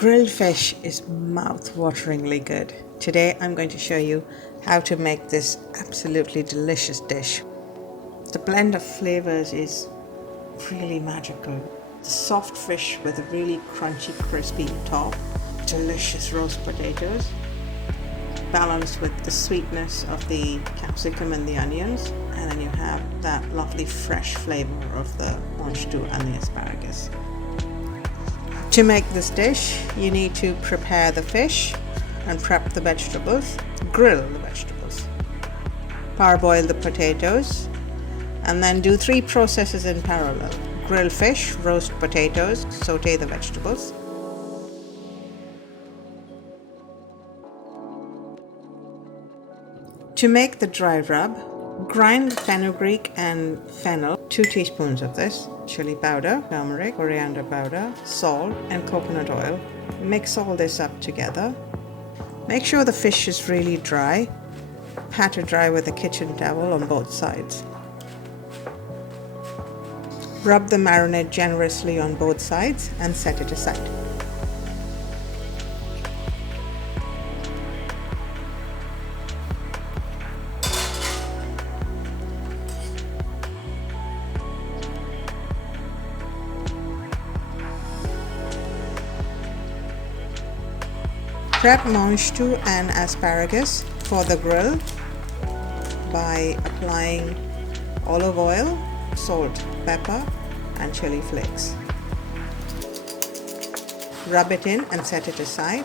Grilled fish is mouth-wateringly good. Today I'm going to show you how to make this absolutely delicious dish. The blend of flavors is really magical. The soft fish with a really crunchy, crispy top, delicious roast potatoes, balanced with the sweetness of the capsicum and the onions, and then you have that lovely fresh flavor of the mangetout and the asparagus. To make this dish, you need to prepare the fish and prep the vegetables, grill the vegetables, parboil the potatoes, and then do 3 processes in parallel. Grill fish, roast potatoes, saute the vegetables. To make the dry rub, grind fenugreek and fennel, 2 teaspoons of this, chili powder, turmeric, coriander powder, salt, and coconut oil. Mix all this up together. Make sure the fish is really dry. Pat it dry with a kitchen towel on both sides. Rub the marinade generously on both sides and set it aside. Prep mangetout and asparagus for the grill by applying olive oil, salt, pepper, and chili flakes. Rub it in and set it aside.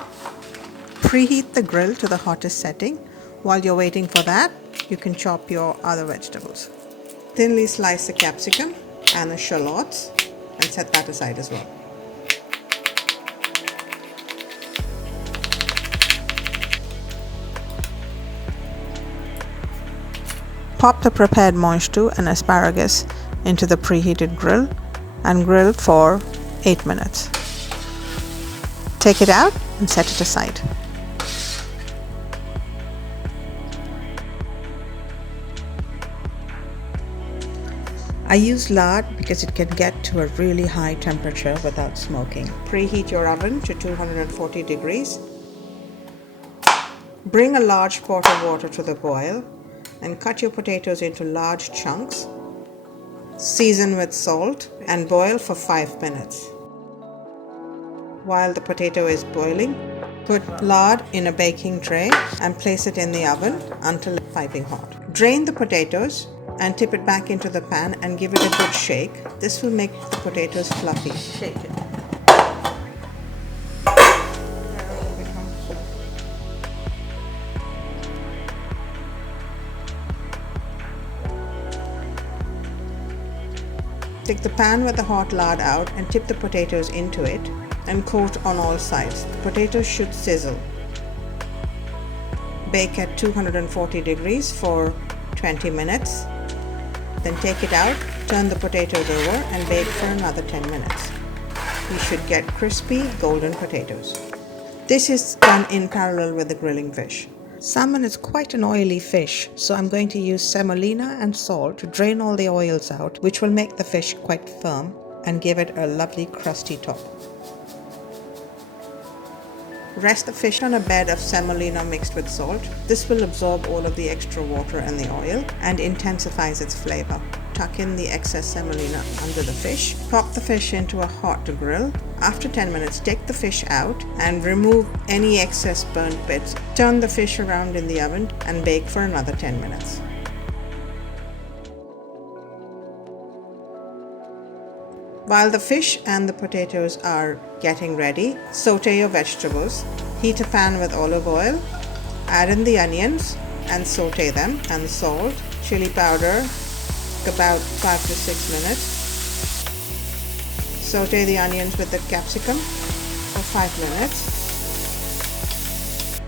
Preheat the grill to the hottest setting. While you're waiting for that, you can chop your other vegetables. Thinly slice the capsicum and the shallots and set that aside as well. Pop the prepared mangetout and asparagus into the preheated grill and grill for 8 minutes. Take it out and set it aside. I use lard because it can get to a really high temperature without smoking. Preheat your oven to 240 degrees. Bring a large pot of water to the boil and cut your potatoes into large chunks. Season with salt and boil for 5 minutes. While the potato is boiling, put lard in a baking tray and place it in the oven until piping hot. Drain the potatoes and tip it back into the pan and give it a good shake. This will make the potatoes fluffy. Shake it. Take the pan with the hot lard out and tip the potatoes into it and coat on all sides. The potatoes should sizzle. Bake at 240 degrees for 20 minutes. Then take it out, turn the potatoes over and bake for another 10 minutes. You should get crispy golden potatoes. This is done in parallel with the grilling fish. Salmon is quite an oily fish, so I'm going to use semolina and salt to drain all the oils out, which will make the fish quite firm and give it a lovely crusty top. Rest the fish on a bed of semolina mixed with salt. This will absorb all of the extra water and the oil and intensifies its flavor. Tuck in the excess semolina under the fish. Pop the fish into a hot grill. After 10 minutes, take the fish out and remove any excess burnt bits. Turn the fish around in the oven and bake for another 10 minutes. While the fish and the potatoes are getting ready, saute your vegetables. Heat a pan with olive oil. Add in the onions and saute them, and the salt, chili powder, about 5 to 6 minutes. Saute the onions with the capsicum for 5 minutes.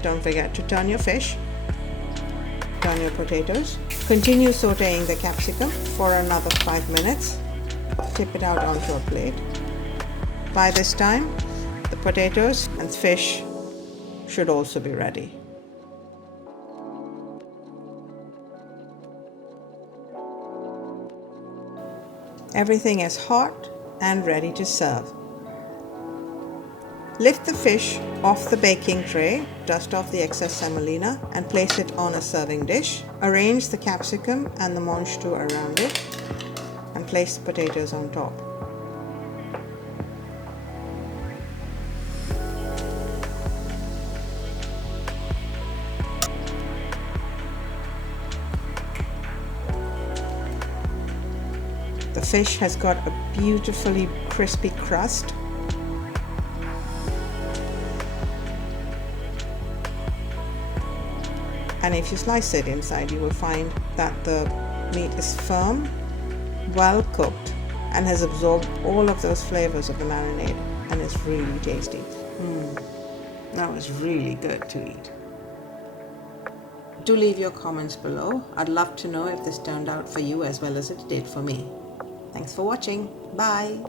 Don't forget to turn your fish. Turn your potatoes. Continue sauteing the capsicum for another 5 minutes. Tip it out onto a plate. By this time, the potatoes and fish should also be ready. Everything is hot and ready to serve. Lift the fish off the baking tray, dust off the excess semolina and place it on a serving dish. Arrange the capsicum and the mangetout around it and place the potatoes on top. The fish has got a beautifully crispy crust. And if you slice it inside, you will find that the meat is firm, well cooked, and has absorbed all of those flavors of the marinade and is really tasty. That was really good to eat. Do leave your comments below. I'd love to know if this turned out for you as well as it did for me. Thanks for watching. Bye.